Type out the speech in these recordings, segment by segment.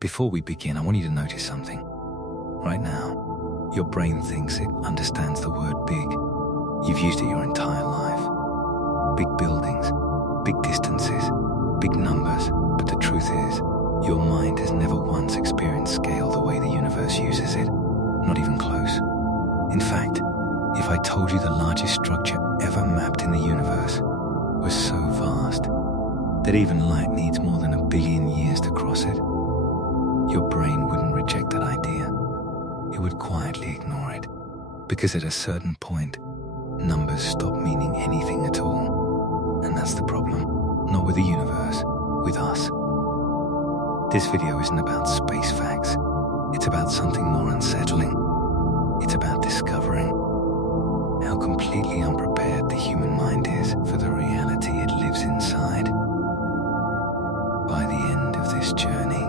Before we begin, I want you to notice something. Right now, your brain thinks it understands the word big. You've used it your entire life. Big buildings, big distances, big numbers. But the truth is, your mind has never once experienced scale the way the universe uses it. Not even close. In fact, if I told you the largest structure ever mapped in the universe was so vast that even light needs more than 1 billion years to cross it, your brain wouldn't reject that idea. It would quietly ignore it, because at a certain point, numbers stop meaning anything at all. And that's the problem. Not with the universe, with us. This video isn't about space facts. It's about something more unsettling. It's about discovering how completely unprepared the human mind is for the reality it lives inside. By the end of this journey,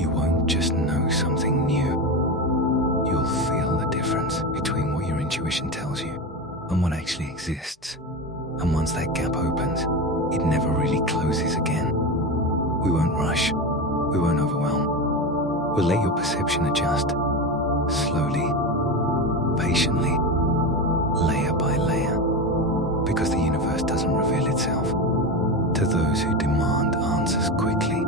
you won't just know something new. You'll feel the difference between what your intuition tells you and what actually exists. And once that gap opens, it never really closes again. We won't rush. We won't overwhelm. We'll let your perception adjust. Slowly, patiently, layer by layer. Because the universe doesn't reveal itself to those who demand answers quickly.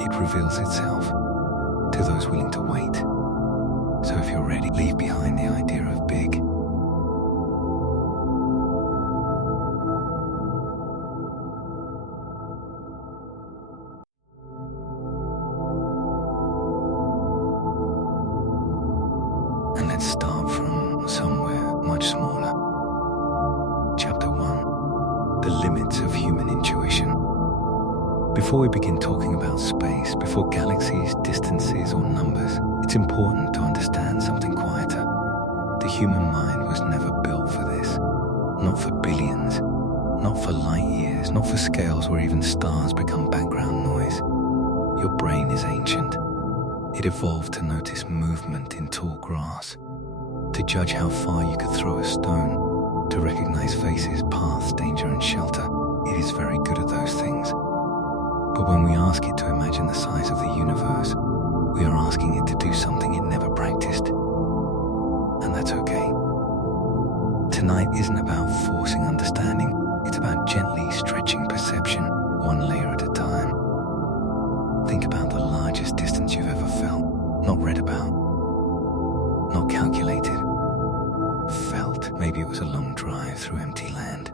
It reveals itself to those willing to wait. So if you're ready, leave behind the idea of big. And let's start from somewhere much smaller. Chapter 1. The limits of human intuition. Before we begin talking about space, before galaxies, distances, or numbers, it's important to understand something quieter. The human mind was never built for this. Not for billions, not for light years, not for scales where even stars become background noise. Your brain is ancient. It evolved to notice movement in tall grass, to judge how far you could throw a stone, to recognize faces, paths, danger, and shelter. It is very good at those things. But when we ask it to imagine the size of the universe, we are asking it to do something it never practiced. And that's okay. Tonight isn't about forcing understanding. It's about gently stretching perception, one layer at a time. Think about the largest distance you've ever felt, not read about, not calculated, felt. Maybe it was a long drive through empty land,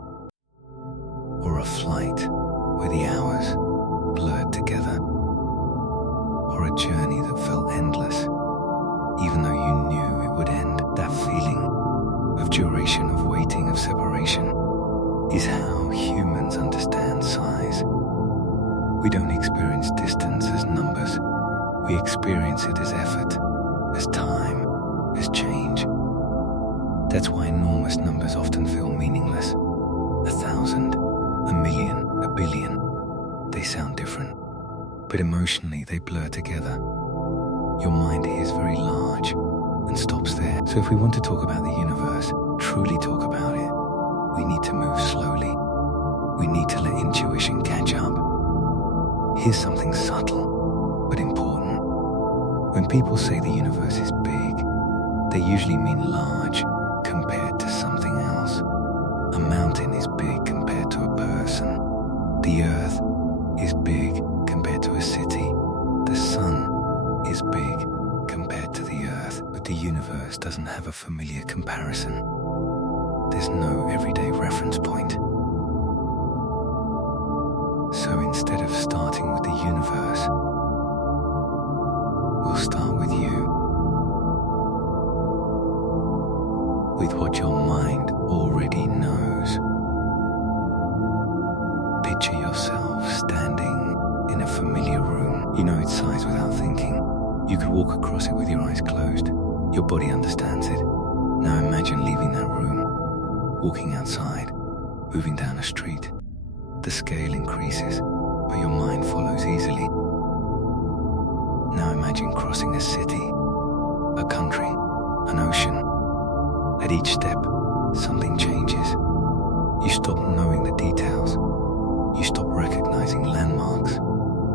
or a flight where the hours blurred together, or a journey that felt endless, even though you knew it would end. That feeling of duration, of waiting, of separation, is how humans understand size. We don't experience distance as numbers. We experience it as effort, as time, as change. That's why enormous numbers often feel meaningless. 1,000, 1,000,000, 1,billion. They sound different, but emotionally they blur together. Your mind is very large and stops there. So if we want to talk about the universe, truly talk about it, we need to move slowly. We need to let intuition catch up. Here's something subtle, but important. When people say the universe is big, they usually mean large compared to something else. A mountain is big compared to a person. The earth is big compared to a city. The sun is big compared to the earth. But the universe doesn't have a familiar comparison. There's no everyday reference point. So instead of starting with the universe, we'll start with you. With what your mind already knows. Picture yourself standing in a familiar room. You know its size without thinking. You could walk across it with your eyes closed. Your body understands it. Now imagine leaving that room, walking outside, moving down a street. The scale increases, but your mind follows easily. Now imagine crossing a city, a country, an ocean. At each step, something changes. You stop knowing the details. You stop recognizing landmarks.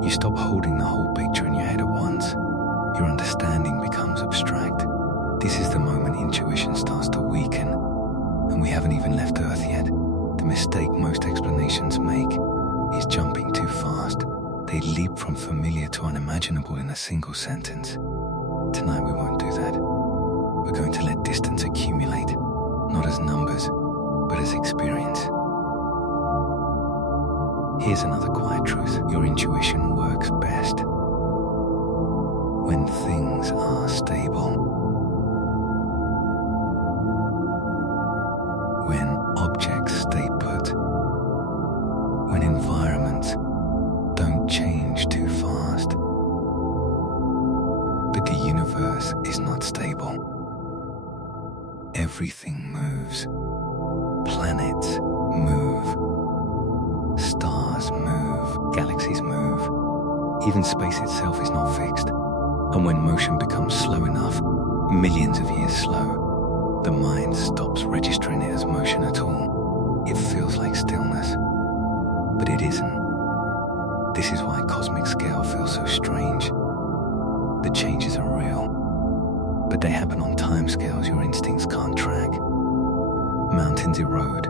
You stop holding the whole picture in your head at once. Your understanding becomes abstract. This is the moment intuition starts to weaken, and we haven't even left Earth yet. The mistake most explanations make is jumping too fast. They leap from familiar to unimaginable in a single sentence. Tonight we won't do that. We're going to let distance accumulate, not as numbers, but as experience. Here's another quiet truth. Your intuition works best when things are stable. When objects stay put. When environments don't change too fast. But the universe is not stable. Everything moves. Planets move. Stars move. Galaxies move. Even space itself is not fixed. And when motion becomes slow enough, millions of years slow, the mind stops registering it as motion at all. It feels like stillness. But it isn't. This is why cosmic scale feels so strange. The changes are real, but they happen on timescales your instincts can't track. Mountains erode,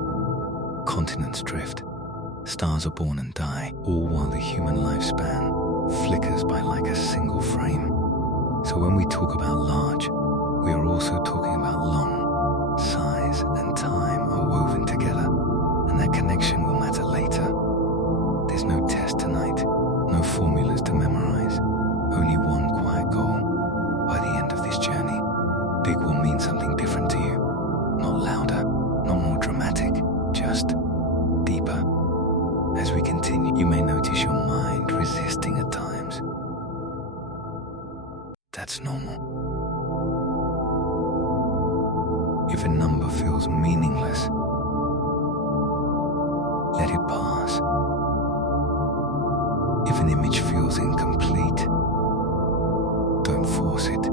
continents drift, stars are born and die, all while the human lifespan flickers by like a single frame. So when we talk about large, we are also talking about long. Size and time are woven together, and that connection will matter later. There's no test tonight, no formulas to memorize, only one quiet goal. By the end of this journey, big will mean something different to you. Not louder, not more dramatic, just deeper. As we continue, you may notice your mind resisting at times. That's normal. If a number feels meaningless, let it pass. If an image feels incomplete, don't force it.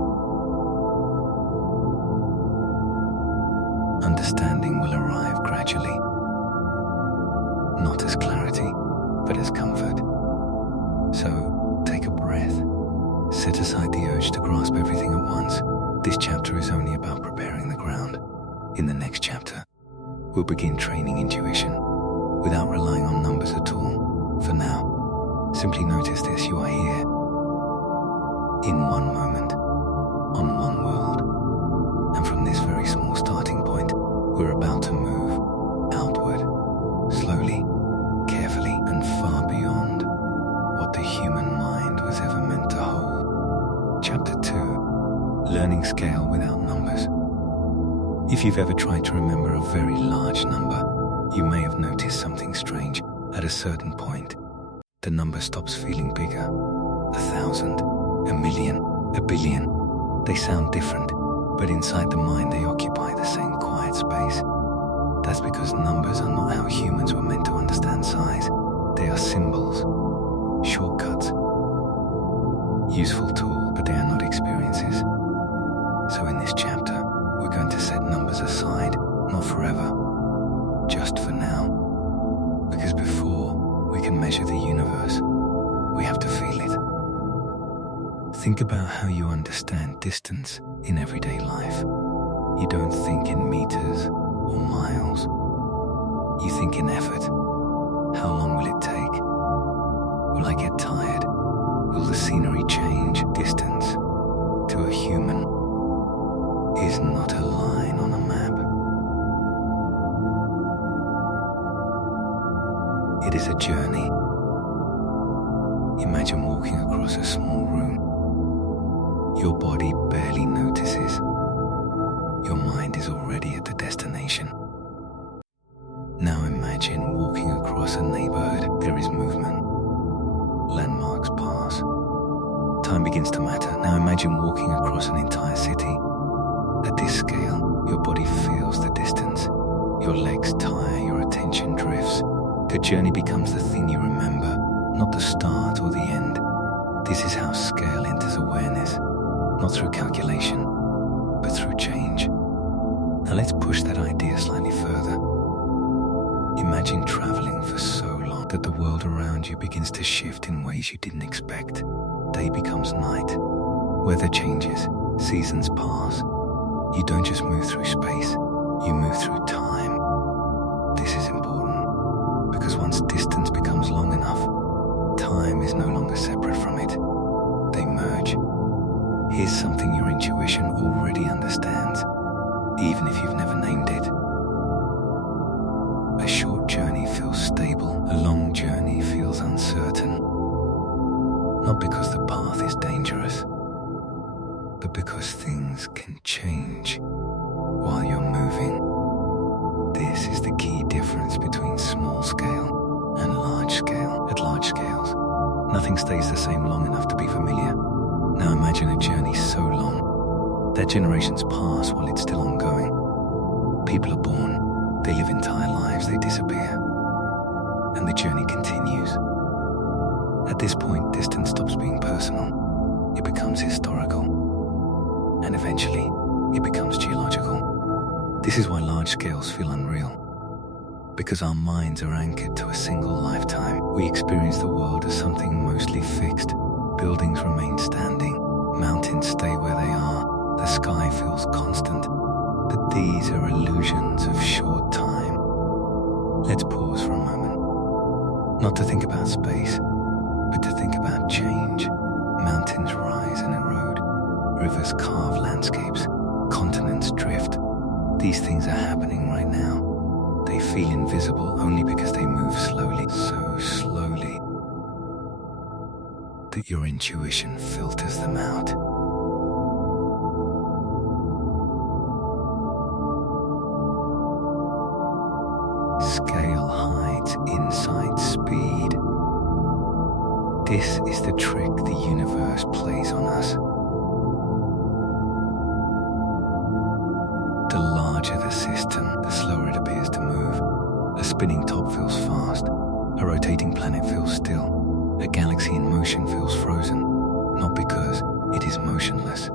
Understanding will arrive gradually, not as clarity, but as comfort. So, take a breath. Set aside the urge to grasp everything at once. This chapter is only about preparing the ground. In the next chapter, we'll begin training intuition without relying on numbers at all. For now, simply notice this: you are here, in one moment, on one world. And from this very small starting point, we're about to move outward, slowly, carefully, and far beyond what the human mind was ever meant to hold. Chapter 2. Learning scale without numbers. If you've ever tried to remember a very large number, you may have noticed something strange. At a certain point, the number stops feeling bigger. 1,000, 1,000,000, 1,000,000,000. They sound different, but inside the mind they occupy the same quiet space. That's because numbers are not how humans were meant to understand size. They are symbols, shortcuts, useful tools, but they are not experiences. So in this chapter, we're going to set numbers aside, not forever, just for now. Because before we can measure the universe, we have to feel it. Think about how you understand distance in everyday life. You don't think in meters or miles. You think in effort. How long will it take? Will I get tired? Will the scenery change? Distance to a human is not a line on a map. It is a journey. Imagine walking across a small room. Your body barely notices. Your mind is already at the destination. Now imagine walking across a neighborhood. There is movement. Landmarks pass. Time begins to matter. Now imagine walking across an entire city. At this scale, your body feels the distance. Your legs tire, your attention drifts. The journey becomes the thing you remember, not the start or the end. This is how scale enters awareness, not through calculation, but through change. Now let's push that idea slightly further. Imagine traveling for so long. that the world around you begins to shift in ways you didn't expect. Day becomes night, weather changes, seasons pass. You don't just move through space, you move through time. This is important because once distance becomes long enough, time is no longer separate from it. They merge. Here's something your intuition already understands, even if you've never named it. A short journey feels stable, a long journey feels uncertain. Not because the path is dangerous, but because things can change while you're moving. This is the key difference between small scale and large scale. At large scales, nothing stays the same long enough to be familiar. Now imagine a journey so long that generations pass while it's still ongoing. People are born, they live entire lives, they disappear, and the journey continues. At this point, distance stops being personal. It becomes historical, and eventually, it becomes geological. This is why large scales feel unreal. Because our minds are anchored to a single lifetime, we experience the world as something mostly fixed. Buildings remain standing, mountains stay where they are, the sky feels constant. But these are illusions of short time. Let's pause for a moment. Not to think about space, but to think about change. Mountains rise and erode. Rivers carve landscapes. Continents drift. These things are happening right now. They feel invisible only because they move slowly, so slowly that your intuition filters them out. Scale hides inside speed. This is the trick the universe plays on us. The larger the system, the slower it appears to move. A spinning top feels fast. A rotating planet feels still. A galaxy in motion feels frozen. Not because it is motionless,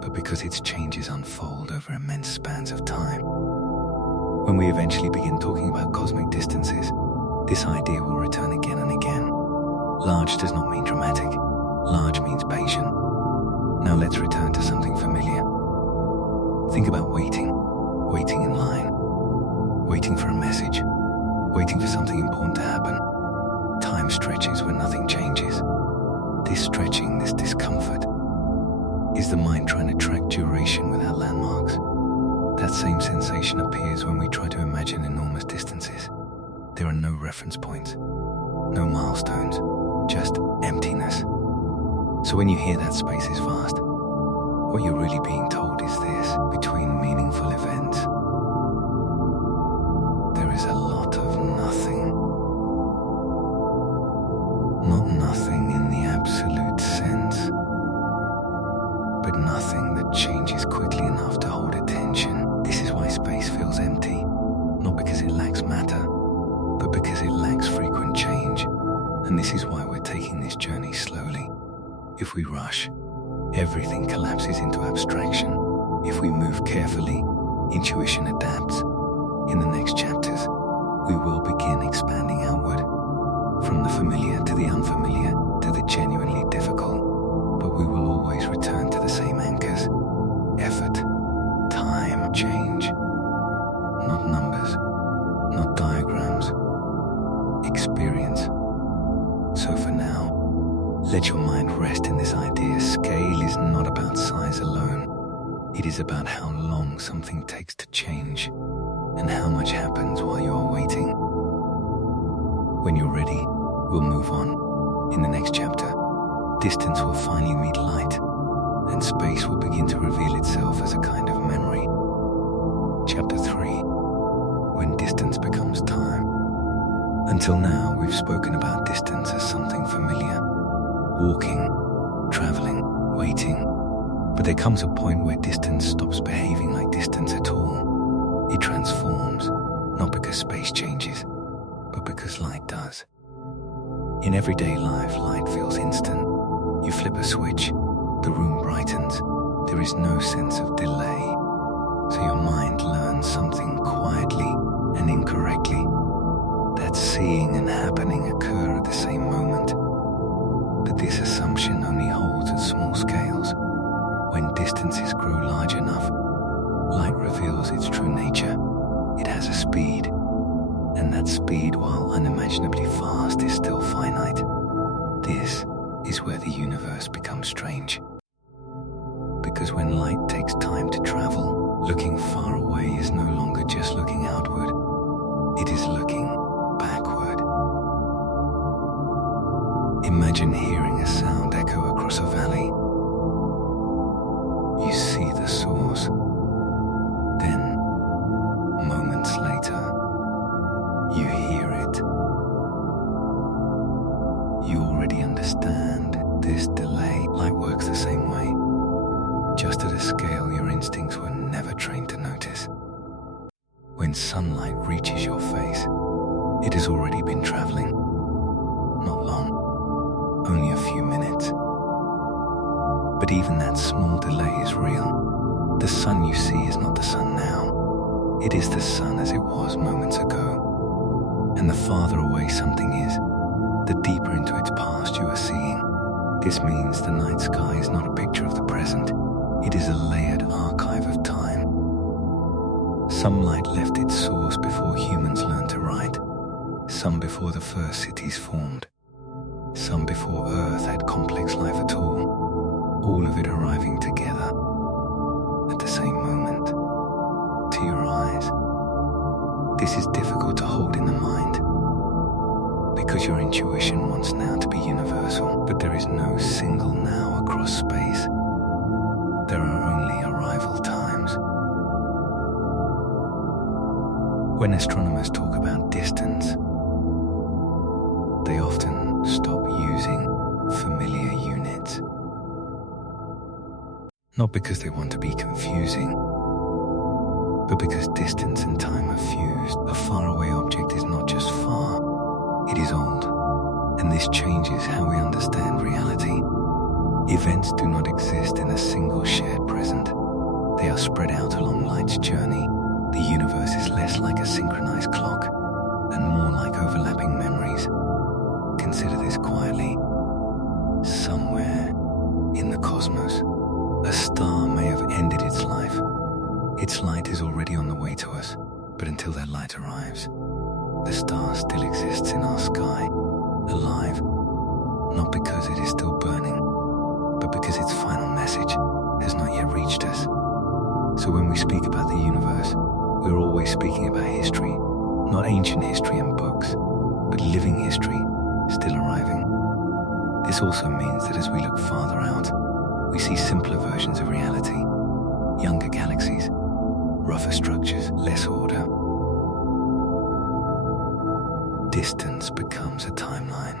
but because its changes unfold over immense spans of time. When we eventually begin talking about cosmic distances, this idea will return again and again. Large does not mean dramatic. Large means patient. Now let's return to something familiar. Think about waiting in line, waiting for a message, waiting for something important to happen. Time stretches when nothing changes. This stretching, this discomfort, is the mind trying to track duration without landmarks. That same sensation appears when we try to imagine enormous distances. There are no reference points, no milestones, just emptiness. So when you hear that space is vast, what you're really being told is this: between meaningful events, there is a lot of nothing. Not nothing in the absolute sense, but nothing that changes quickly enough to hold attention. This is why space feels empty, not because it lacks matter, but because it lacks frequent change. And this is why we're taking this journey slowly. If we rush, everything collapses into abstraction. If we move carefully, intuition adapts. In the next chapters, we will begin expanding outward, from the familiar to the unfamiliar to the genuinely difficult. But we will always return to the same anchors: effort, time, change. Not numbers, not diagrams, experience. So for now, let your mind rest in this idea. Scale is not about size alone. It is about how long something takes to change and how much happens while you are waiting. When you're ready, we'll move on. In the next chapter, distance will finally meet light, and space will begin to reveal itself as a kind of memory. Chapter 3, when distance becomes time. Until now, we've spoken about distance as something familiar. Walking, traveling, waiting. But there comes a point where distance stops behaving like distance at all. It transforms, not because space changes, but because light does. In everyday life, light feels instant. You flip a switch, the room brightens. There is no sense of delay. So your mind learns something quietly and incorrectly. that seeing and happening occur at the same moment. But this assumption only holds at small scales. When distances grow large enough, light reveals its true nature. It has a speed, and that speed, while unimaginably fast, is still finite. This is where the universe becomes strange. Because when light takes time to travel, looking far away is no longer just looking outward. It is looking backward. Imagine hearing a sound echo across a valley. You see the source. Then, moments later, you hear it. You already understand this delay. Light works the same way, just at a scale your instincts were never trained to notice. When sunlight reaches your face, it has already been traveling. Not long, only a few minutes. But even that small delay is real. The sun you see is not the sun now. It is the sun as it was moments ago. And the farther away something is, the deeper into its past you are seeing. This means the night sky is not a picture of the present. It is a layered archive of time. Some light left its source before humans learned to write. Some before the first cities formed. Some before Earth had complex life at all. All of it arriving together at the same moment, to your eyes. This is difficult to hold in the mind, because your intuition wants now to be universal, but there is no single now across space. There are only arrival times. When astronomers talk about distance, they often stop using familiar units. Not because they want to be confusing, but because distance and time are fused. A faraway object is not just far, it is old, and this changes how we understand reality. Events do not exist in a single shared present. They are spread out along light's journey. The universe is less like a synchronized clock and more like overlapping memories. Consider this quietly. Somewhere in the cosmos, a star may have ended its life. Its light is already on the way to us, but until that light arrives, the star still exists in our sky, alive, not because it is still burning, but because its final message has not yet reached us. So when we speak about the universe, we're always speaking about history, not ancient history in books, but living history, still arriving. This also means that as we look farther out, we see simpler versions of reality, younger galaxies, rougher structures, less order. Distance becomes a timeline.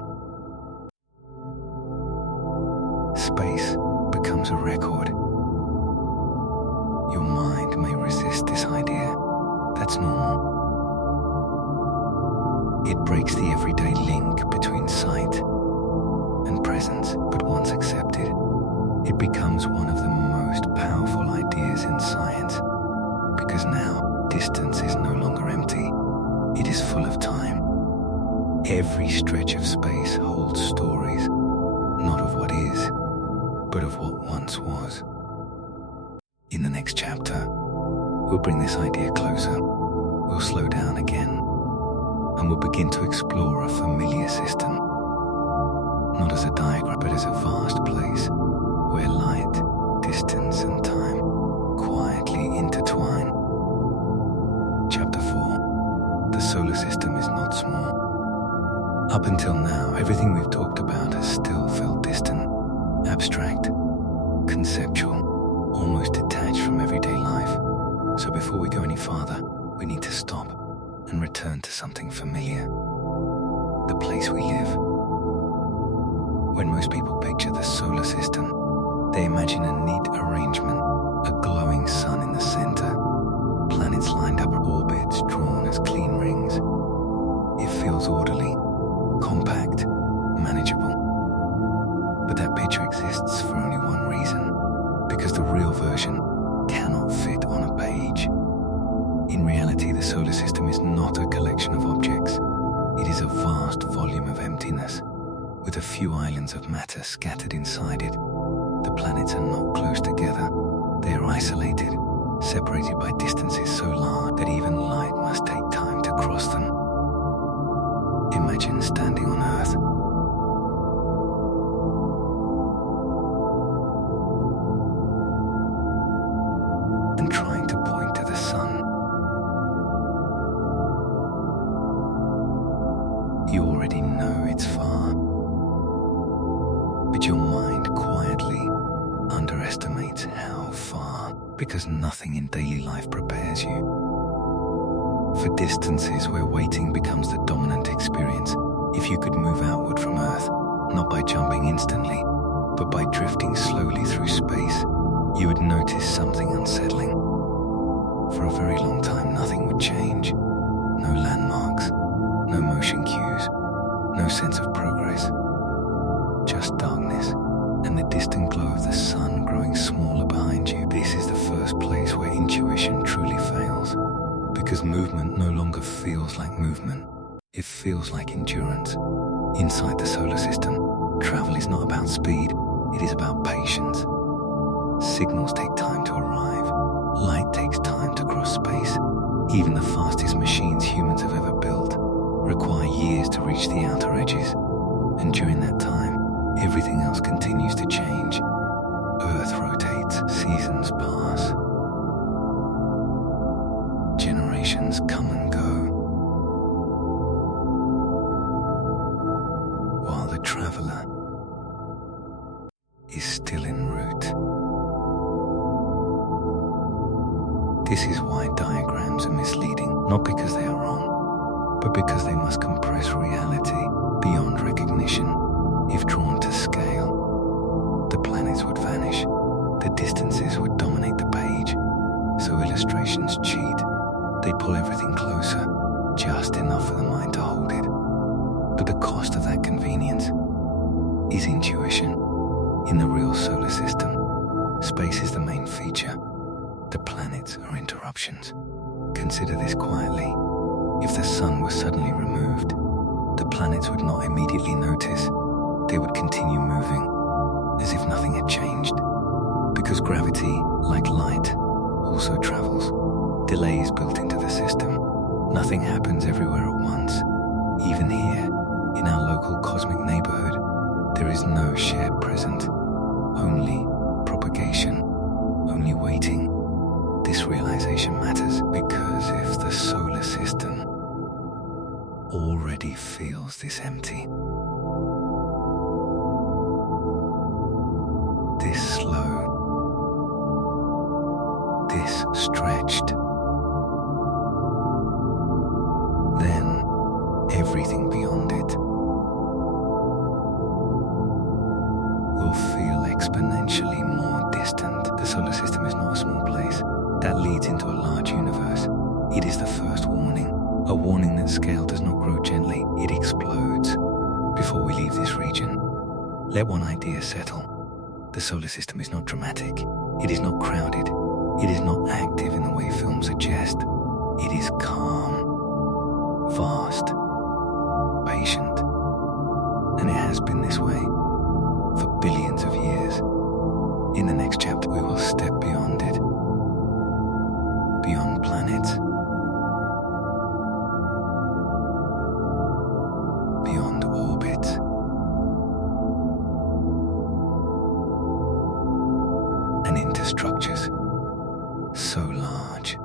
Space becomes a record. Your mind may resist this idea. That's normal. It breaks the everyday link between sight and presence, but once accepted, it becomes one of the most powerful ideas in science, because now distance is no longer empty. It is full of time. Every stretch of space holds stories, not of what is, but of what once was. In the next chapter, we'll bring this idea closer. We'll slow down again, and we'll begin to explore a familiar system, not as a diagram, but as a vast place where light, distance, and time quietly intertwine. Chapter 4. The solar system is not small. Up until now, everything we've talked about has still felt distant, abstract, conceptual, almost detached from everyday life. So before we go any farther, we need to stop and return to something familiar. The place we live. When most people picture the solar system, they imagine a neat arrangement, a glowing sun in the center, planets lined up, orbits drawn as clean rings. It feels orderly, compact, manageable. But that picture exists for only one reason, because the real version cannot fit on a page. In reality, the solar system is not a collection of objects. with a few islands of matter scattered inside it. The planets are not close together. They are isolated, separated by distances so large that even light must take time to cross them. Imagine standing on Earth. And trying to point to the sun. You already know it's far, but your mind quietly underestimates how far, because nothing in daily life prepares you for distances where waiting becomes the dominant experience. If you could move outward from Earth, not by jumping instantly, but by drifting slowly through space, you would notice something unsettling. For a very long time, nothing would change. No landmarks, no motion cues, no sense of progress. Just darkness and the distant glow of the sun growing smaller behind you. This is the first place where intuition truly fails, because movement no longer feels like movement. It feels like endurance. Inside the solar system, travel is not about speed, it is about patience. Signals take time to arrive. Light takes time to cross space. Even the fastest machines humans have ever built require years to reach the outer edges. And during that time, everything else continues to change. Earth rotates, seasons pass. Generations come and go. While the traveler is still en route. This is why diagrams are misleading, not because they are wrong, but because they must compress reality beyond recognition. If drawn to scale, the planets would vanish, the distances would dominate the page. So illustrations cheat. They pull everything closer, just enough for the mind to hold it. But the cost of that convenience is intuition. In the real solar system, space is the main feature. The planets are interruptions. Consider this quietly. If the sun was suddenly removed, the planets would not immediately notice. They would continue moving, as if nothing had changed. Because gravity, like light, also travels. Delay is built into the system. Nothing happens everywhere at once. Even here, in our local cosmic neighborhood, there is no shared present. Only propagation, only waiting. This realization matters because if the solar system already feels this empty, this slow, this stretched, then everything beyond it will feel exponentially more distant. The solar system is not a small place. That leads into a large universe. It is the first warning, a warning that scale does not grow gently, it explodes. Before we leave this region, let one idea settle. The solar system is not dramatic, it is not crowded, it is not active in the way films suggest. It is calm, vast, patient, and it has been this way for billions of years. In the next chapter, we will step beyond it, beyond planets, beyond orbits, and into structures so large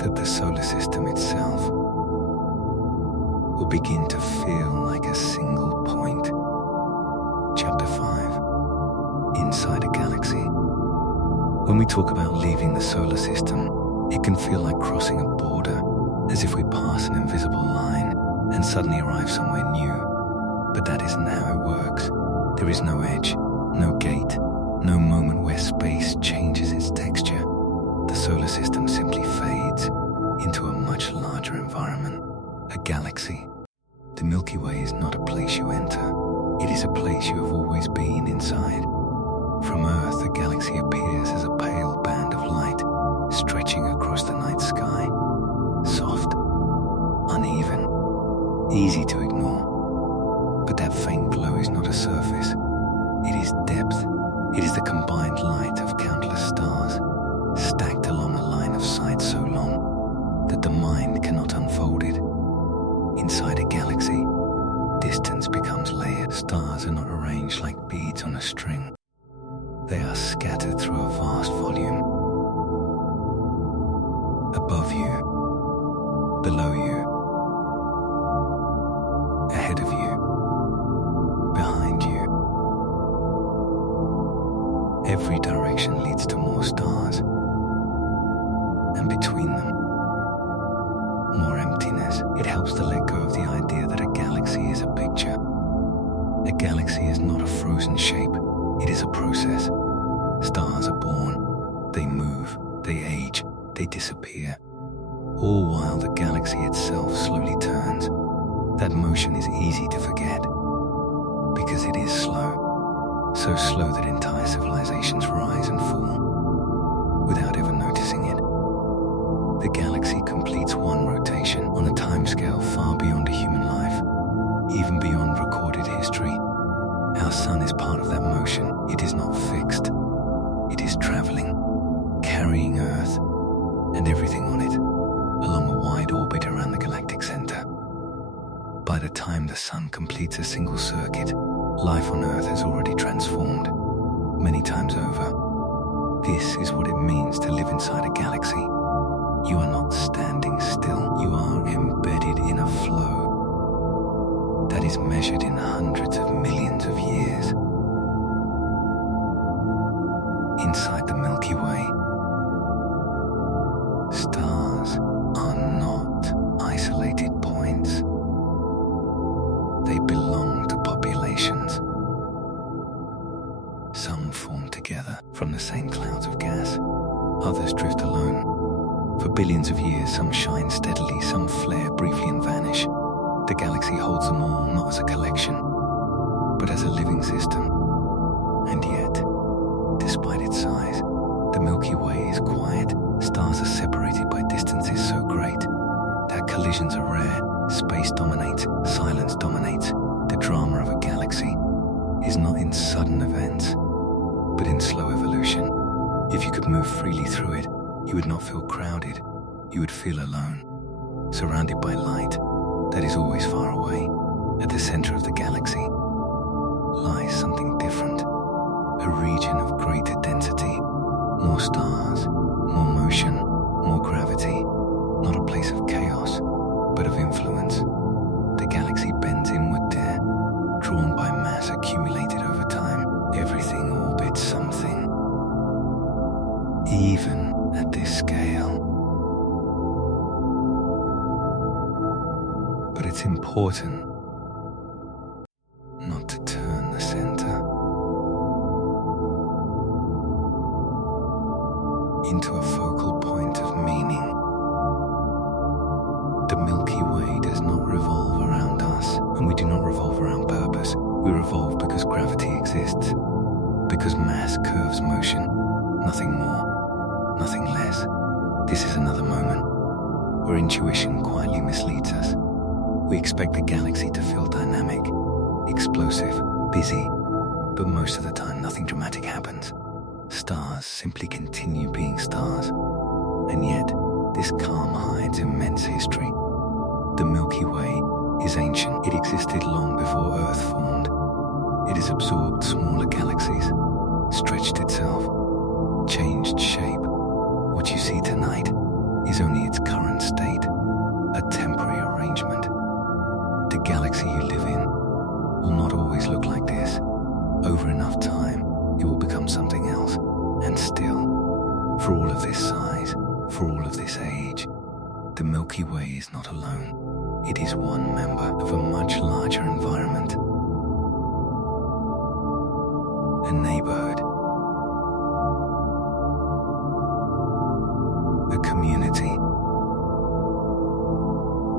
that the solar system itself will begin to feel like a single point. Chapter 5, Inside a Galaxy. When we talk about leaving the solar system, it can feel like crossing a border, as if we pass an invisible line and suddenly arrive somewhere new. But that isn't how it works. There is no edge, no gate, no moment where space changes its texture. The solar system simply fades into a much larger environment, a galaxy. The Milky Way is not a place you enter. It is a place you have always been inside. From Earth, the galaxy appears as a pale band of light stretching across the night sky. Soft, uneven, easy to ignore. But that faint glow is not a surface. It is depth. It is the combined light of countless stars, stacked along a line of sight so long that the mind cannot unfold it. Inside a galaxy, distance becomes layered. Stars are not arranged like beads on a string. They are scattered through a vast volume. Above you, below you, ahead of you, behind you. Every direction leads to more stars, and between them, more emptiness. It helps to let go of the idea that a galaxy is a picture. A galaxy is not a frozen shape, it is a process. Stars are born, they move, they age, they disappear, all while the galaxy itself slowly turns. That motion is easy to forget, because it is slow, so slow that entire civilizations rise and fall, without ever noticing it. The galaxy completes one rotation on a timescale far beyond a human life, even beyond recorded history. Our sun is part of that motion. It is not fixed. It is traveling, carrying Earth and everything on it along a wide orbit around the galactic center. By the time the sun completes a single circuit, life on Earth has already transformed many times over. This is what it means to live inside a galaxy. You are not standing still. You are embedded in a flow that is measured in hundreds of millions of years. Inside the Milky Way, stars are not isolated points. They belong to populations. Some form together from the same clouds of gas. Others drift alone. For billions of years, some shine steadily, some flare briefly and vanish. The galaxy holds them all, not as a collection, but as a living system. And yet, despite its size, the Milky Way is quiet. Stars are separated by distances so great that collisions are rare. Space dominates, silence dominates. The drama of a galaxy is not in sudden events, but in slow evolution. If you could move freely through it, you would not feel crowded. You would feel alone, surrounded by light that is always far away. At the center of the galaxy lies something different, a region of greater density, more stars, more motion, more gravity, not a place of chaos, but of influence. The galaxy bends inward there, drawn by mass accumulated over time. Everything orbits something. Even at this scale. But it's important not to turn the center into a focal point of meaning. The Milky Way does not revolve around us, and we do not revolve around purpose. We revolve because gravity exists, because mass curves motion, nothing more, nothing less. This is another moment where intuition quietly misleads us. We expect the galaxy to feel dynamic, explosive, busy, but most of the time nothing dramatic happens. Stars simply continue being stars, and yet this calm hides immense history. The Milky Way is ancient. It existed long before Earth formed. It has absorbed smaller galaxies, stretched itself, changed shape. What you see tonight is only its current state, a temporary arrangement. The galaxy you live in will not always look like this. Over enough time, it will become something else. And still, for all of this size, for all of this age, the Milky Way is not alone. It is one member of a much larger environment. A neighborhood. A community.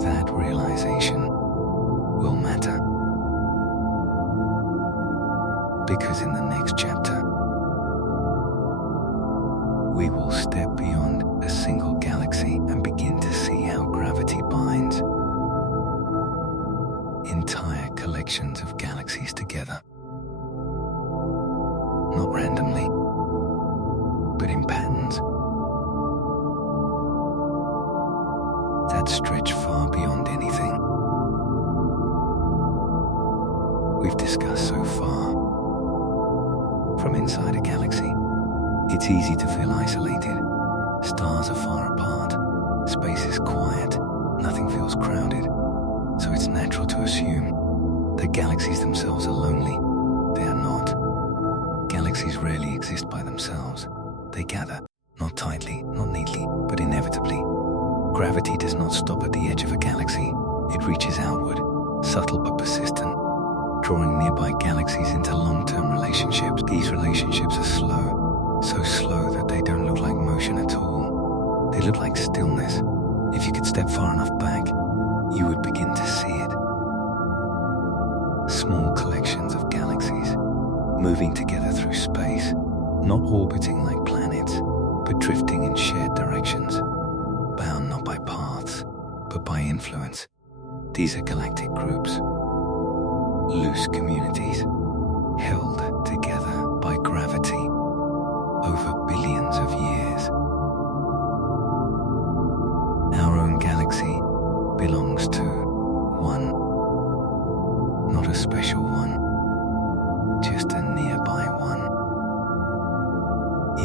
That realization will matter. Because in the next chapter, we will step beyond a single galaxy and begin to see how gravity binds entire collections of galaxies together. Not randomly, but in patterns that stretch far beyond anything we've discussed so far. From inside a galaxy, it's easy to feel isolated. Stars are far apart, space is quiet, nothing feels crowded, so it's natural to assume that galaxies themselves are lonely. They are not. Galaxies rarely exist by themselves. They gather, not tightly, not neatly, but inevitably. Gravity does not stop at the edge of a galaxy. It reaches outward, subtle but persistent, drawing nearby galaxies into long-term relationships. These relationships are slow, so slow that they don't look like motion at all. They look like stillness. If you could step far enough back, you would begin to see it. Small collections of galaxies, moving together through space, not orbiting like planets, but drifting in shared directions, bound not by paths, but by influence. These are galactic groups, loose communities, held together by gravity over billions of years. Our own galaxy belongs to one, not a special one, just a nearby one.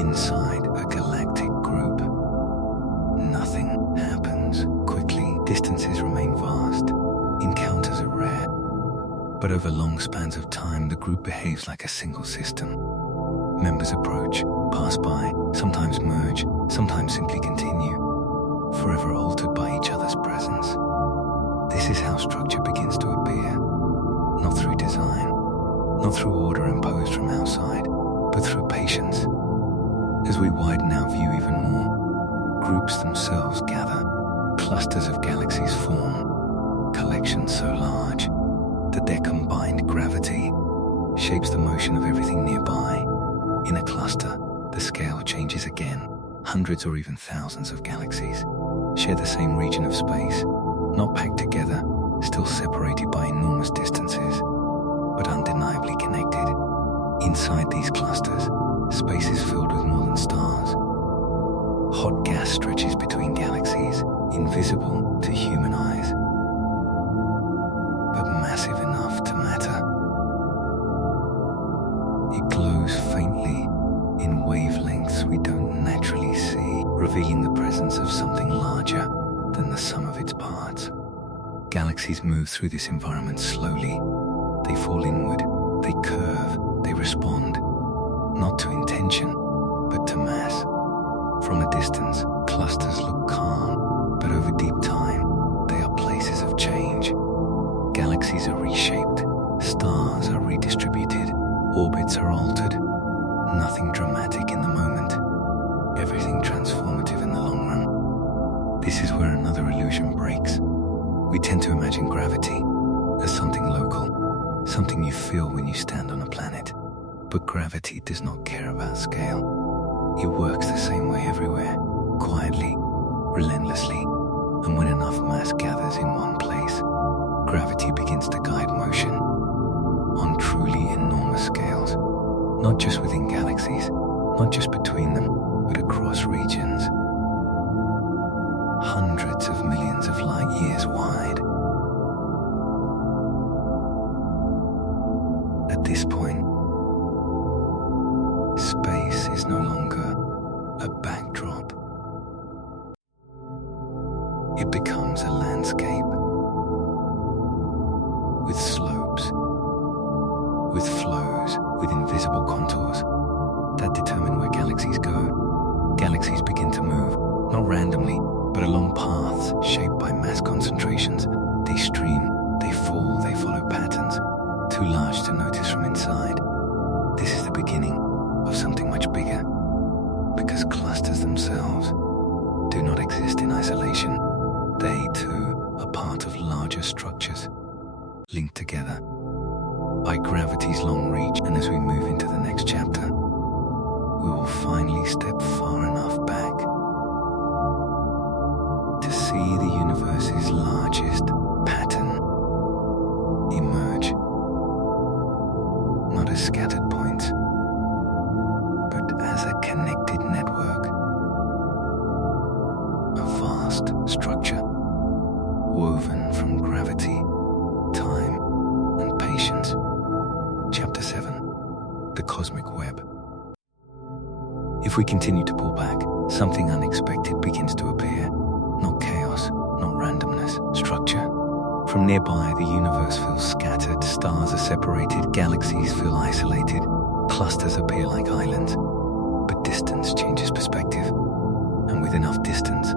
Inside a galactic group, nothing happens quickly. Distances remain vast, encounters are rare, but over long spans of time, the group behaves like a single system. Members approach, pass by, sometimes merge, sometimes simply continue, forever altered by each other's presence. This is how structure begins to appear, not through design, not through order imposed from outside, but through patience. As we widen our view even more, groups themselves gather, clusters of galaxies form, collections so large that their combined gravity shapes the motion of everything nearby. In a cluster, the scale changes again. Hundreds or even thousands of galaxies share the same region of space, not packed together, still separated by enormous distances, but undeniably connected. Inside these clusters, space is filled with more than stars. Hot gas stretches between galaxies, invisible to human eyes, but massive enough to matter. It glows faintly in wavelengths we don't naturally see, revealing the presence of something larger than the sum of its parts. Galaxies move through this environment slowly. They fall inward, they curve, they respond, not to intention, but to mass. From a distance, clusters look calm, but over deep time, they are places of change. Galaxies are reshaped, stars are redistributed, orbits are altered. Nothing dramatic in the moment, everything transformative in the long run. This is where another illusion breaks. We tend to imagine gravity as something local, something you feel when you stand on a planet. But gravity does not care about scale. It works the same way everywhere, quietly, relentlessly, and when enough mass gathers in one place, gravity begins to guide motion on truly enormous scales, not just within galaxies, not just between them, but across regions, hundreds of millions of light years wide. At this point, space is no longer a backdrop. It becomes a landscape with slopes, with flows, with invisible contours that determine where galaxies go. Galaxies begin to move, not randomly, but along paths shaped by mass concentrations. They stream, they fall, they follow patterns, too large to notice from inside. This is the beginning of something much bigger, because clusters themselves do not exist in isolation. They, too, are part of larger structures, linked together by gravity's long reach. And as we move into the next chapter, we will finally step far enough back to see the universe's largest pattern emerge. as scattered points, but as a connected network, a vast structure woven from gravity, time, and patience. Chapter 7. The Cosmic Web. If we continue to pull back, something unexpected begins to appear. Not chaos, not randomness, structure. From nearby, the universe feels scattered, stars are separated, galaxies feel isolated, clusters appear like islands. But distance changes perspective, and with enough distance,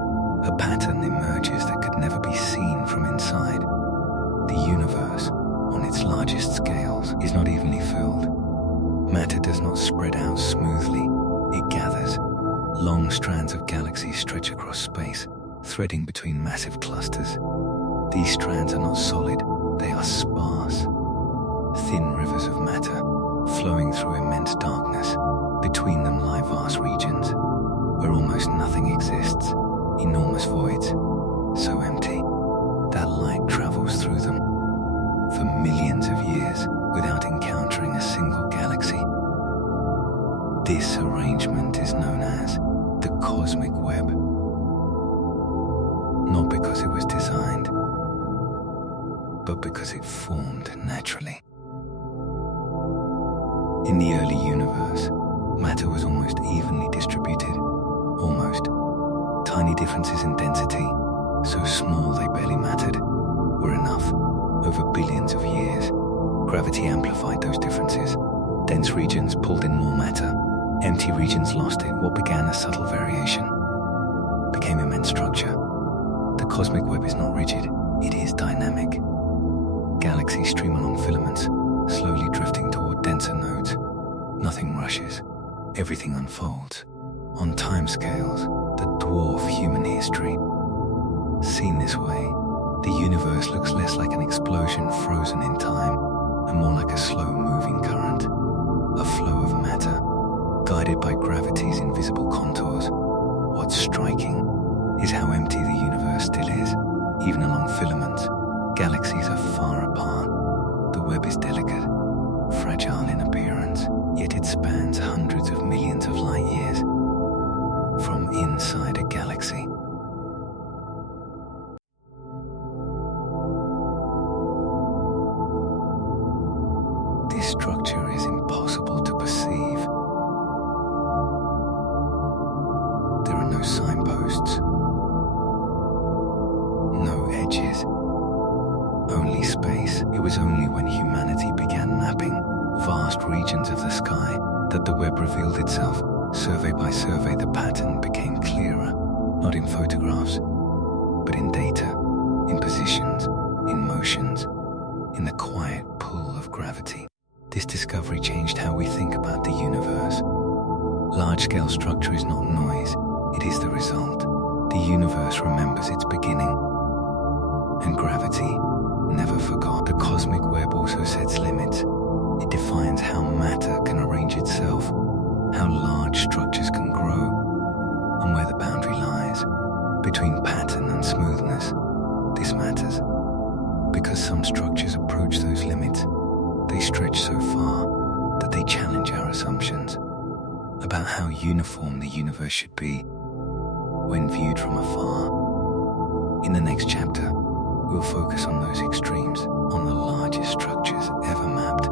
a pattern emerges that could never be seen from inside. The universe, on its largest scales, is not evenly filled. Matter does not spread out smoothly, it gathers. Long strands of galaxies stretch across space, threading between massive clusters. These strands are not solid, they are sparse. Thin rivers of matter, flowing through immense darkness. Between them lie vast regions, where almost nothing exists, enormous voids, so empty that light travels through them for millions of years without encountering a single galaxy. This arrangement is known as the Cosmic Web. Not because it was designed, but because it formed naturally. In the early universe, matter was almost evenly distributed. Almost. Tiny differences in density, so small they barely mattered, were enough. Over billions of years, gravity amplified those differences. Dense regions pulled in more matter. Empty regions lost it. What began as subtle variation became immense structure. The cosmic web is not rigid, it is dynamic. Galaxies stream along filaments, slowly drifting toward denser nodes. Nothing rushes, everything unfolds, on timescales that dwarf human history. Seen this way, the universe looks less like an explosion frozen in time, and more like a slow-moving current, a flow of matter, guided by gravity's invisible contours. What's striking is how empty the universe still is. Even along filaments, galaxies are far apart. The web is delicate, fragile in appearance, yet it spans hundreds of millions of light years from inside a galaxy. This structure is impossible to perceive. There are no signposts, no edges, only space. It was only when humanity began mapping vast regions of the sky that the web revealed itself. Survey by survey, the pattern became clearer, not in photographs, but in data, in positions, in motions, in the quiet pull of gravity. This discovery changed how we think about the universe. Large-scale structure is not noise, it is the result. The universe remembers its beginning, and gravity never forgot. The cosmic web also sets limits. It defines how matter can arrange itself, how large structures can grow, and where the boundary lies between pattern and smoothness. This matters because some structures approach those limits. They stretch so far that they challenge our assumptions about how uniform the universe should be when viewed from afar. In the next chapter, we'll focus on those extremes, on the largest structures ever mapped,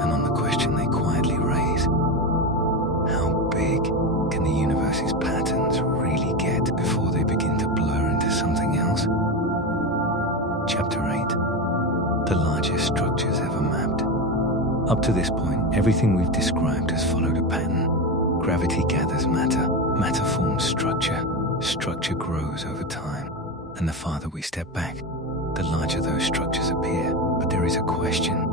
and on the question they quietly raise: how big can the universe's patterns really get before they begin to blur into something else? Chapter 8. The largest structures ever mapped. Up to this point, everything we've described has followed a pattern. Gravity gathers matter, matter forms structure, structure grows over time, and the farther we step back, the larger those structures appear. But there is a question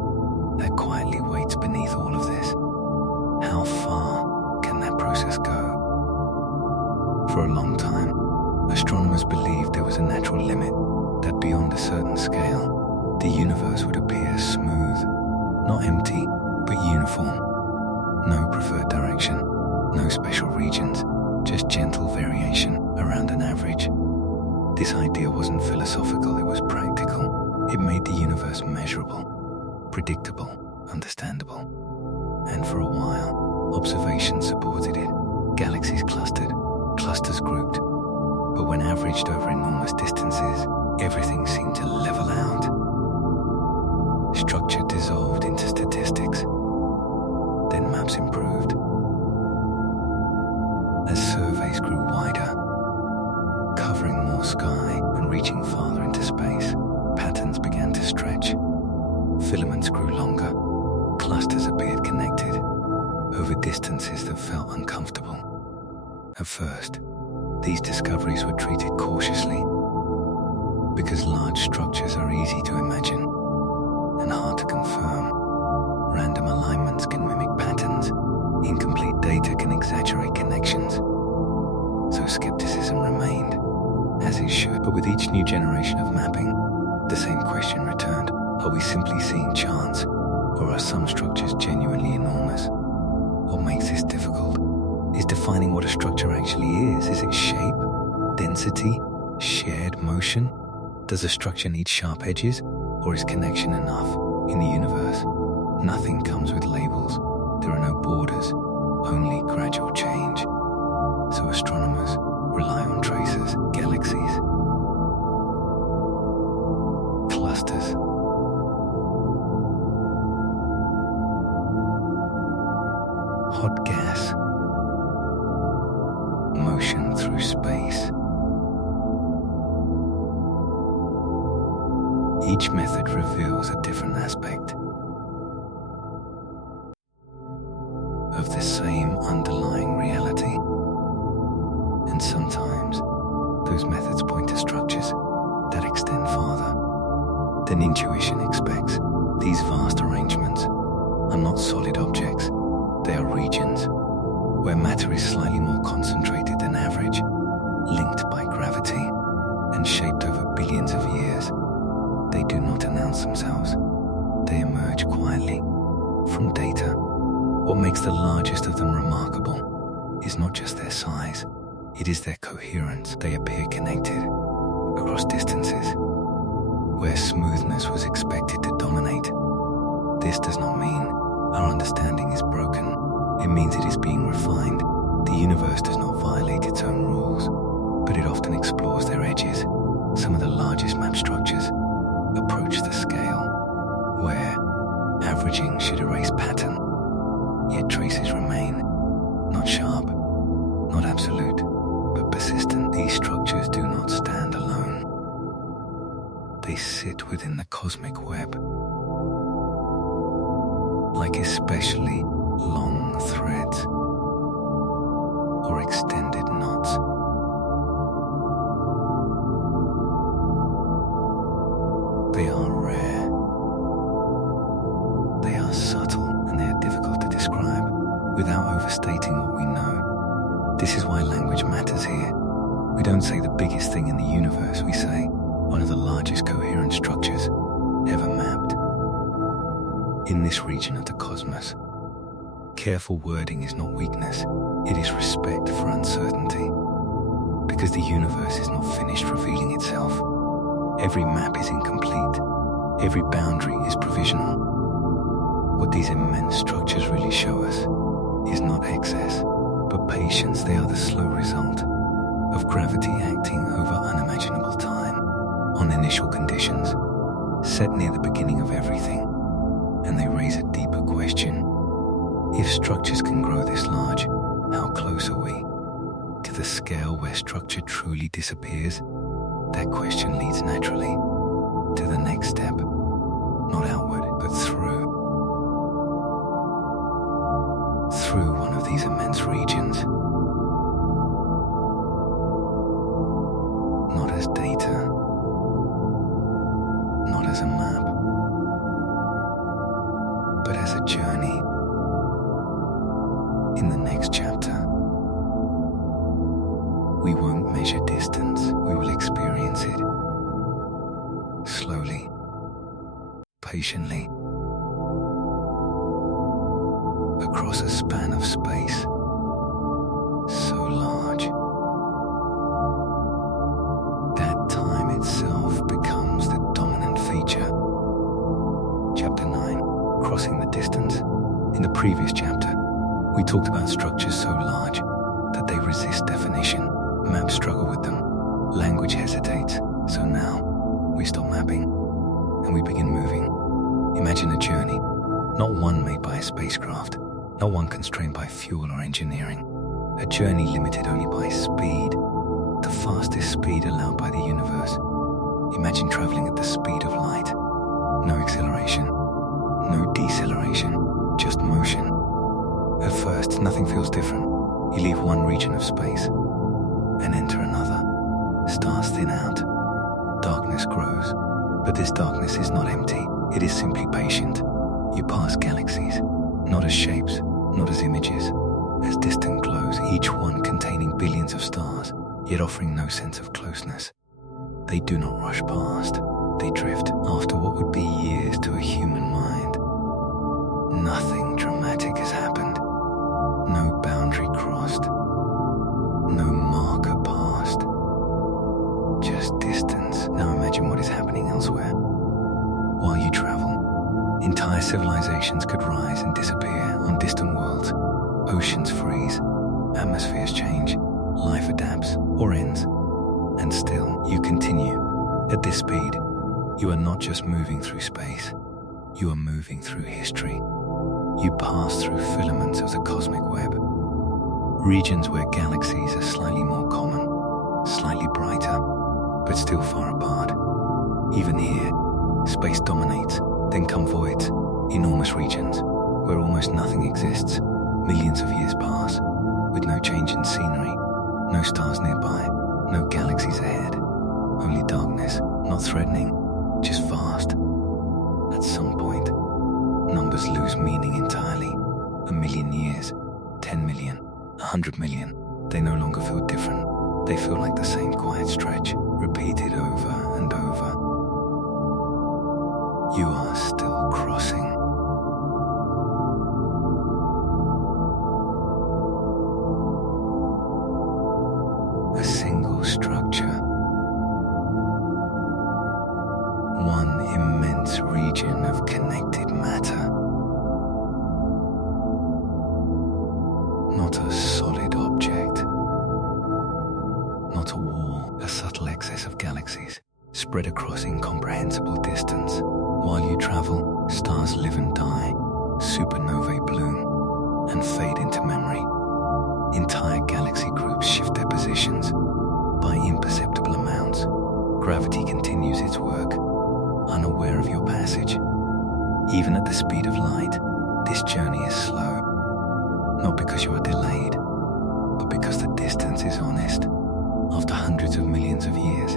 that quietly waits beneath all of this. How far can that process go? For a long time, astronomers believed there was a natural limit, that beyond a certain scale, the universe would appear smooth, not empty, but uniform. No preferred direction, no special regions, just gentle variation around an average. This idea wasn't philosophical, it was practical. It made the universe measurable, predictable, understandable. And for a while, observation supported it. Galaxies clustered, clusters grouped. But when averaged over enormous distances, everything seemed to level out. Structure dissolved into statistics. Then maps improved. As surveys grew wider, covering more sky and reaching farther into space, patterns began to stretch. Filaments grew longer. Clusters appeared connected over distances that felt uncomfortable. At first, these discoveries were treated cautiously because large structures are easy to imagine and hard to confirm. Random alignments can mimic patterns. Incomplete data can exaggerate connections. So skepticism remained, as it should. But with each new generation of mapping, the same question returned. Are we simply seeing chance, or are some structures genuinely enormous? What makes this difficult is defining what a structure actually is. Is it shape, density, shared motion? Does a structure need sharp edges, or is connection enough? In the universe, nothing comes with labels. There are no borders, only gradual change. So astronomers rely on tracers, galaxies, clusters, hot gas, motion through space. Each method reveals a different aspect of the same underlying reality. And sometimes those methods point to structures that extend farther than intuition expects. These vast arrangements are not solid objects. They are regions where matter is slightly more concentrated than average, linked by gravity and shaped over billions of years. They do not announce themselves. They emerge quietly from data. What makes the largest of them remarkable is not just their size, it is their coherence. They appear connected across distances where smoothness was expected to dominate. This does not mean our understanding is broken. It means it is being refined. The universe does not violate its own rules, but it often explores their edges. Some of the largest map structures approach the scale where averaging should erase pattern, yet traces remain, not sharp, not absolute, but persistent. These structures do not stand alone. They sit within the cosmic web, like especially long threads or extended knots. They are rare, they are subtle, and they are difficult to describe without overstating what we know. This is why language matters here. We don't say the biggest thing in the universe, we say one of the largest coherent structures ever mapped. In this region of the cosmos, careful wording is not weakness, it is respect for uncertainty. Because the universe is not finished revealing itself. Every map is incomplete. Every boundary is provisional. What these immense structures really show us is not excess, but patience. They are the slow result of gravity acting over unimaginable time on initial conditions set near the beginning of everything, and they raise a deeper question. If structures can grow this large, how close are we to the scale where structure truly disappears? That question leads naturally to the next step, not outward, but through one of these immense regions. Not as data, not as a map, but as a journey. In the next chapter, we won't measure distance, we will experience it. Slowly, patiently, across a span of space so large that time itself becomes the dominant feature. Chapter 9, crossing the distance. In the previous chapter, we talked about structures so large that they resist definition. Maps struggle with them. Language hesitates. So now, we stop mapping and we begin moving. Imagine a journey, not one made by a spacecraft, not one constrained by fuel or engineering. A journey limited only by speed, the fastest speed allowed by the universe. Imagine traveling at the speed of light. No acceleration, no deceleration, just motion. At first, nothing feels different. You leave one region of space and enter another. Stars thin out. Darkness grows. But this darkness is not empty. It is simply patient. You pass galaxies, not as shapes, not as images, as distant glows, each one containing billions of stars, yet offering no sense of closeness. They do not rush past. They drift after what would be years to a human mind. Nothing dramatic has happened. No boundary crossed. No marker passed. Just distance. Now imagine what is happening elsewhere. While you travel, entire civilizations could rise and disappear on distant worlds. Oceans freeze, atmospheres change, life adapts or ends. And still, you continue. At this speed, you are not just moving through space, you are moving through history. You pass through filaments of the cosmic web, regions where galaxies are slightly more common, slightly brighter, but still far apart. Even here, space dominates, then come voids, enormous regions where almost nothing exists. Millions of years pass, with no change in scenery, no stars nearby, no galaxies ahead, only darkness, not threatening, just vast. At some point, numbers lose meaning entirely. 1 million years, 10 million, 100 million, they no longer feel different. They feel like the same quiet stretch, repeated over and over. You are still crossing. A single structure. One immense region of connected matter. Not a solid object. Not a wall, a subtle excess of galaxies, spread across incomprehensible distance. While you travel, stars live and die, supernovae bloom, and fade into memory. Entire galaxy groups shift their positions by imperceptible amounts. Gravity continues its work, unaware of your passage. Even at the speed of light, this journey is slow. Not because you are delayed, but because the distance is honest. After hundreds of millions of years,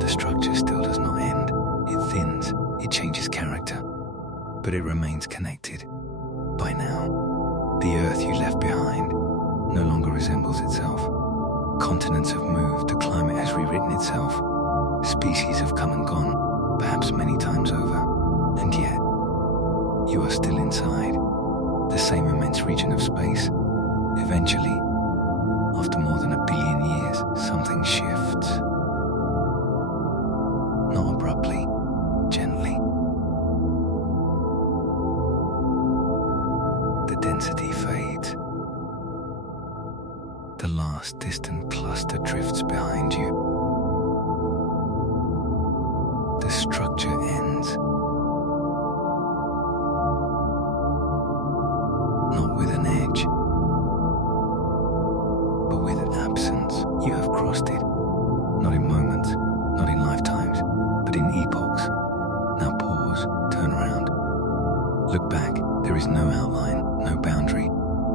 the structure still does not end. It thins, it changes character, but it remains connected. By now, the Earth you left behind no longer resembles itself. Continents have moved, the climate has rewritten itself. Species have come and gone, perhaps many times over. And yet, you are still inside, the same immense region of space. Eventually, after more than 1 billion years, something shifts. Not abruptly, gently. The density fades. The last distant cluster drifts behind you. The structure ends. Not with an edge, but with absence. You have crossed it. Not in moments, not in lifetimes, but in epochs. Now pause, turn around. Look back, there is no outline, no boundary,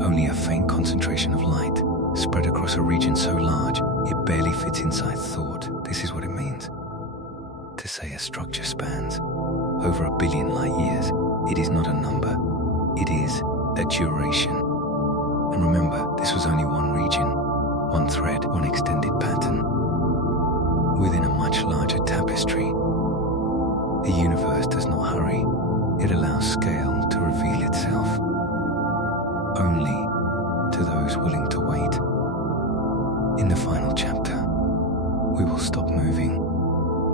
only a faint concentration of light, spread across a region so large, it barely fits inside thought. This is what it means to say a structure spans over 1 billion light years. It is not a number, it is a duration. And remember, this was only one region, one thread, one extended pattern, within a much larger tapestry. The universe does not hurry, it allows scale to reveal itself, only to those willing to wait. In the final chapter, we will stop moving,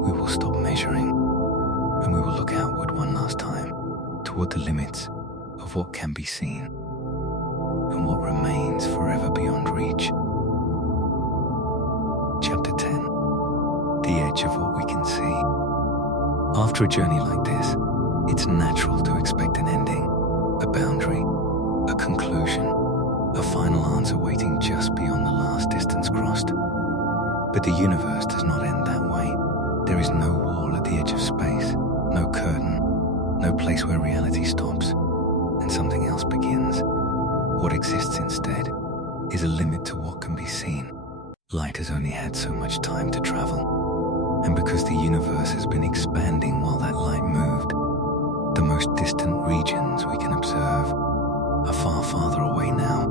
we will stop measuring, and we will look outward one last time toward the limits of what can be seen and what remains forever beyond reach. Chapter 10. The edge of what we can see. After a journey like this, it's natural to expect an ending, a boundary, a conclusion, a final answer waiting just beyond the last distance crossed. But the universe does not end that way. There is no wall at the edge of space, no curtain, no place where reality stops and something else begins. What exists instead is a limit to what can be seen. Light has only had so much time to travel, and because the universe has been expanding while that light moved, the most distant regions we can observe are far farther away now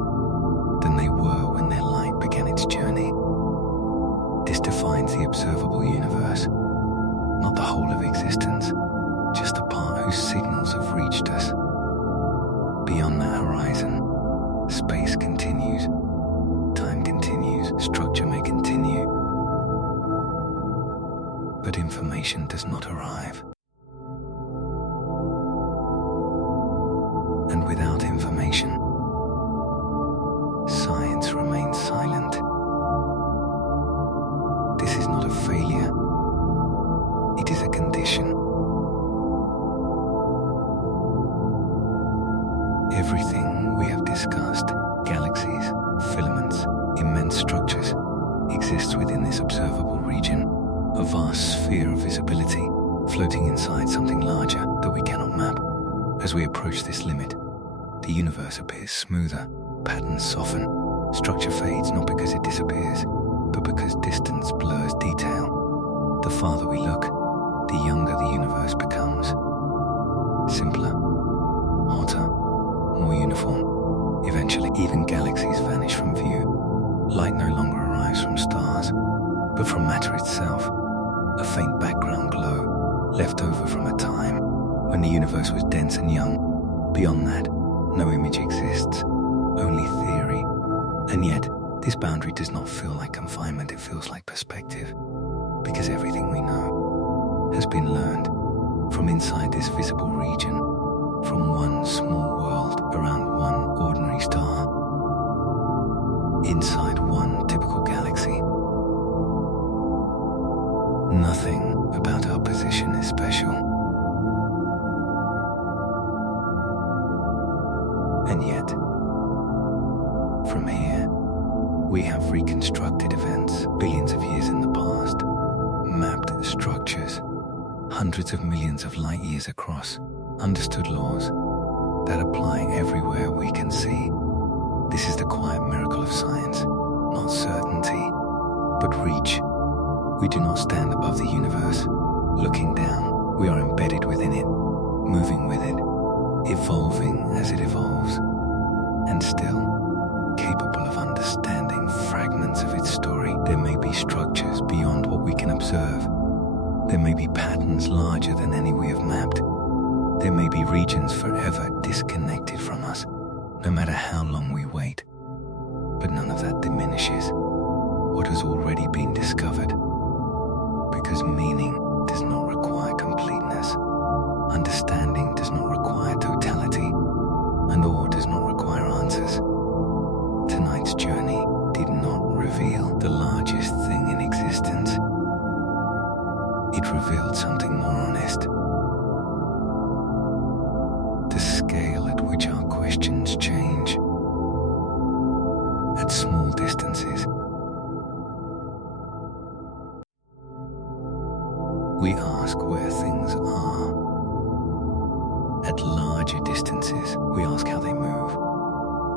than they were when their light began its journey. This defines the observable universe, not the whole of existence, just a part whose signals have reached us. Beyond that horizon, space continues, time continues, structure may continue, but information does not arrive. And without information, science remains silent. This is not a failure, it is a condition. Everything we have discussed, galaxies, filaments, immense structures, exists within this observable region, a vast sphere of visibility, floating inside something larger that we cannot map. As we approach this limit, the universe appears smoother, patterns soften, structure fades not because it disappears, but because distance blurs detail. The farther we look, the younger the universe becomes. Simpler, hotter, more uniform. Eventually, even galaxies vanish from view. Light no longer arrives from stars, but from matter itself, a faint background glow left over from a time when the universe was dense and young. Beyond that, no image exists, only theory. And yet, this boundary does not feel like confinement, it feels like perspective, because everything we know has been learned from inside this visible region, from one small world around one ordinary star, inside one typical galaxy. Nothing about our position is special. And yet, from here, we have reconstructed events billions of years in the past, mapped structures hundreds of millions of light years across, understood laws that apply everywhere we can see. This is the quiet miracle of science, not certainty, but reach. We do not stand above the universe, looking down. We are embedded within it, moving with it, evolving as it evolves, and still capable of understanding fragments of its story. There may be structures beyond what we can observe. There may be patterns larger than any we have mapped. There may be regions forever disconnected from us, no matter how long we wait. But none of that diminishes what has already been discovered, because meaning does not require completeness, understanding does not require totality, and awe does not require answers. Tonight's journey did not reveal the largest thing in existence. It revealed something more honest. The scale at which our questions change. At small distances, we ask where things are. At larger distances, we ask how they move.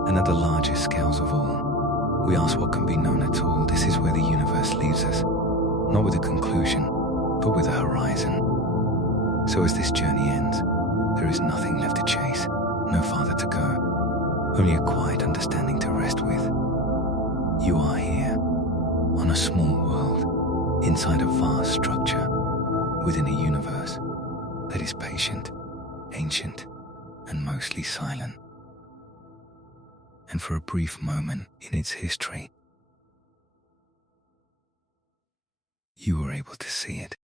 And at the largest scales of all, we ask what can be known at all. This is where the universe leaves us, not with a conclusion, but with a horizon. So as this journey ends, there is nothing left to chase, no farther to go, only a quiet understanding to rest with. You are here, on a small world, inside a vast structure, within a universe that is patient, ancient, and mostly silent. And for a brief moment in its history, you were able to see it.